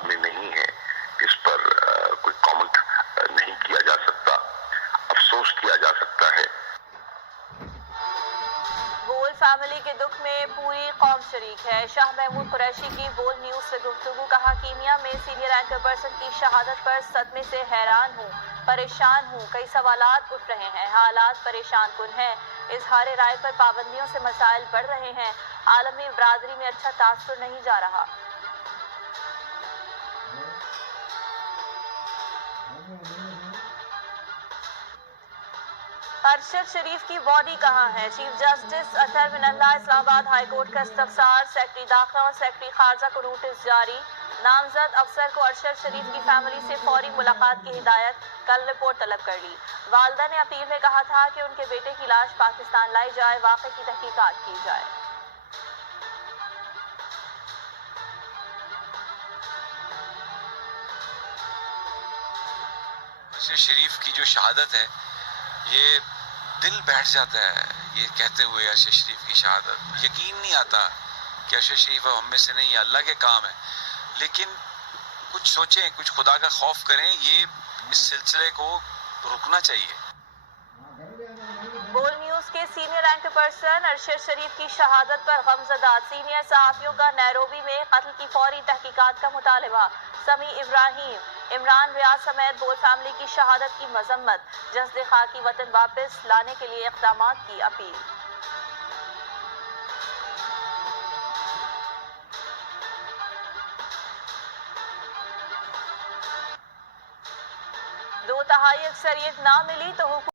کتاب میں نہیں ہے، اس پر کوئی کامنٹ نہیں کیا جا سکتا، افسوس کیا جا سکتا ہے۔ بول فیملی کے دکھ میں پوری قوم شریک ہے۔ شاہ محمود قریشی کی بول نیوز سے گفتگو، کہا کینیا میں سینئر اینکر پرسن کی شہادت پر صدمے سے حیران ہوں، پریشان ہوں، کئی سوالات اٹھ رہے ہیں، حالات پریشان کن ہیں، اظہار رائے پر پابندیوں سے مسائل بڑھ رہے ہیں، عالمی برادری میں اچھا تاثر نہیں جا رہا۔ ارشد شریف کی باڈی کہاں ہے؟ چیف جسٹس اطہر من اللہ اسلام آباد ہائی کورٹ کا استفسار، سیکرٹری داخلہ اور سیکرٹری خارجہ کو نوٹس جاری، نامزد افسر کو ارشد شریف کی فیملی سے فوری ملاقات کی ہدایت، کل رپورٹ طلب کر لی۔ والدہ نے اپیل میں کہا تھا کہ ان کے بیٹے کی لاش پاکستان لائی جائے، واقعے کی تحقیقات کی جائے۔ ارشد شریف کی جو شہادت ہے، یہ دل بیٹھ جاتا ہے یہ کہتے ہوئے، ارشد شریف کی شہادت، یقین نہیں آتا کہ ارشد شریف اب ہم میں سے نہیں ہے، اللہ کے کام ہے، لیکن کچھ سوچیں، کچھ خدا کا خوف کریں، یہ اس سلسلے کو رکنا چاہیے۔ بول نیوز کے سینئر اینکر پرسن ارشد شریف کی شہادت پر غمزدہ سینئر صحافیوں کا نیروبی میں قتل کی فوری تحقیقات کا مطالبہ، سمیع ابراہیم، عمران ریاض سمیت بول فیملی کی شہادت کی مذمت، جسد خاکی وطن واپس لانے کے لیے اقدامات کی اپیل۔ دو تہائی اکثریت نہ ملی تو حکومت